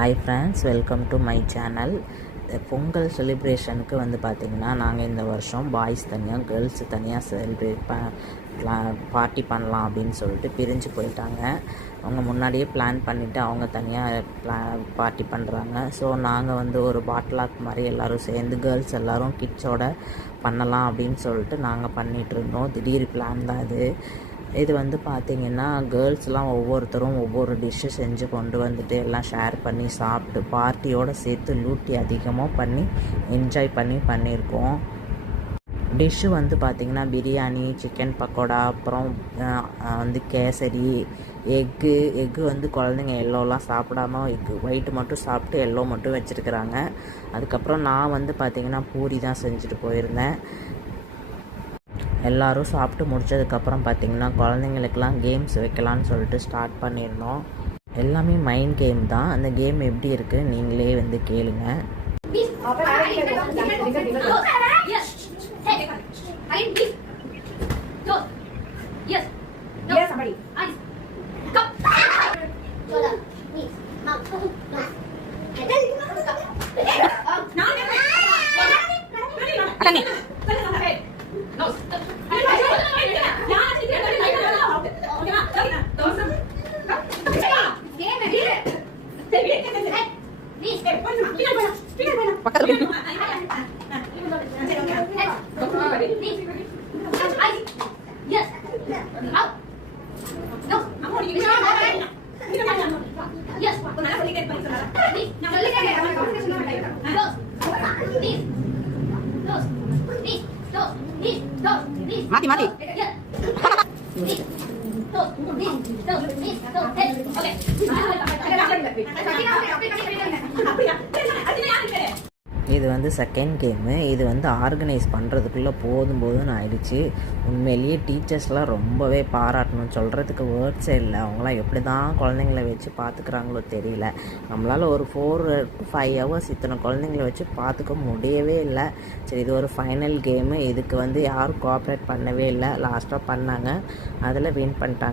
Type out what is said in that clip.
Hi friends, welcome to my channel. Pongal செலிப்ரேஷனுக்கு வந்து பார்த்திங்கன்னா நாங்கள் இந்த வருஷம் பாய்ஸ் தனியாக கேர்ள்ஸு தனியாக பார்ட்டி பண்ணலாம் அப்படின்னு சொல்லிட்டு பிரிஞ்சு போயிட்டாங்க. அவங்க முன்னாடியே பிளான் பண்ணிவிட்டு அவங்க தனியாக பார்ட்டி பண்ணுறாங்க. ஸோ நாங்கள் வந்து ஒரு பாட்லாக் மாதிரி எல்லோரும் சேர்ந்து கேர்ள்ஸ் எல்லோரும் கிட்ஸோட பண்ணலாம் அப்படின்னு சொல்லிட்டு நாங்கள் பண்ணிகிட்ருந்தோம். திடீர் பிளான் தான் இது வந்து பார்த்திங்கன்னா கேர்ள்ஸ்லாம் ஒவ்வொருத்தரும் ஒவ்வொரு டிஷ்ஷு செஞ்சு கொண்டு வந்துட்டு எல்லாம் ஷேர் பண்ணி சாப்பிட்டு பார்ட்டியோடு சேர்த்து லூட்டி அதிகமாக பண்ணி என்ஜாய் பண்ணியிருக்கோம். டிஷ்ஷு வந்து பார்த்திங்கன்னா பிரியாணி, சிக்கன் பக்கோடா, அப்புறம் வந்து கேசரி, எக்கு வந்து குழந்தைங்க எல்லோலாம் சாப்பிடாம ஒயிட்டு மட்டும் சாப்பிட்டு எல்லோ மட்டும் வச்சுருக்குறாங்க. அதுக்கப்புறம் நான் வந்து பார்த்திங்கன்னா பூரி தான் செஞ்சுட்டு போயிருந்தேன். எல்லோரும் சாப்பிட்டு முடித்ததுக்கப்புறம் பார்த்திங்கன்னா குழந்தைங்களுக்கெல்லாம் கேம்ஸ் வைக்கலான்னு சொல்லிட்டு ஸ்டார்ட் பண்ணியிருந்தோம். எல்லாமே மைண்ட் கேம் தான். அந்த கேம் எப்படி இருக்குது நீங்களே வந்து கேளுங்க. Mati. இது வந்து செகண்ட் கேமு. இது வந்து ஆர்கனைஸ் பண்ணுறதுக்குள்ளே போதும்னு ஆயிடுச்சு. உண்மையிலேயே டீச்சர்ஸ்லாம் ரொம்பவே பாராட்டணும். சொல்கிறதுக்கு வேர்ட்ஸே இல்லை. அவங்களாம் எப்படி தான் குழந்தைங்கள வச்சு பார்த்துக்குறாங்களோ தெரியல. நம்மளால் ஒரு 4 to 5 hours இத்தனை குழந்தைங்கள வச்சு பார்த்துக்க முடியவே இல்லை. சரி, இது ஒரு ஃபைனல் கேமு. இதுக்கு வந்து யாரும் கோஆப்ரேட் பண்ணவே இல்லை. லாஸ்ட்டாக பண்ணாங்க, அதில் வின் பண்ணிட்டாங்க.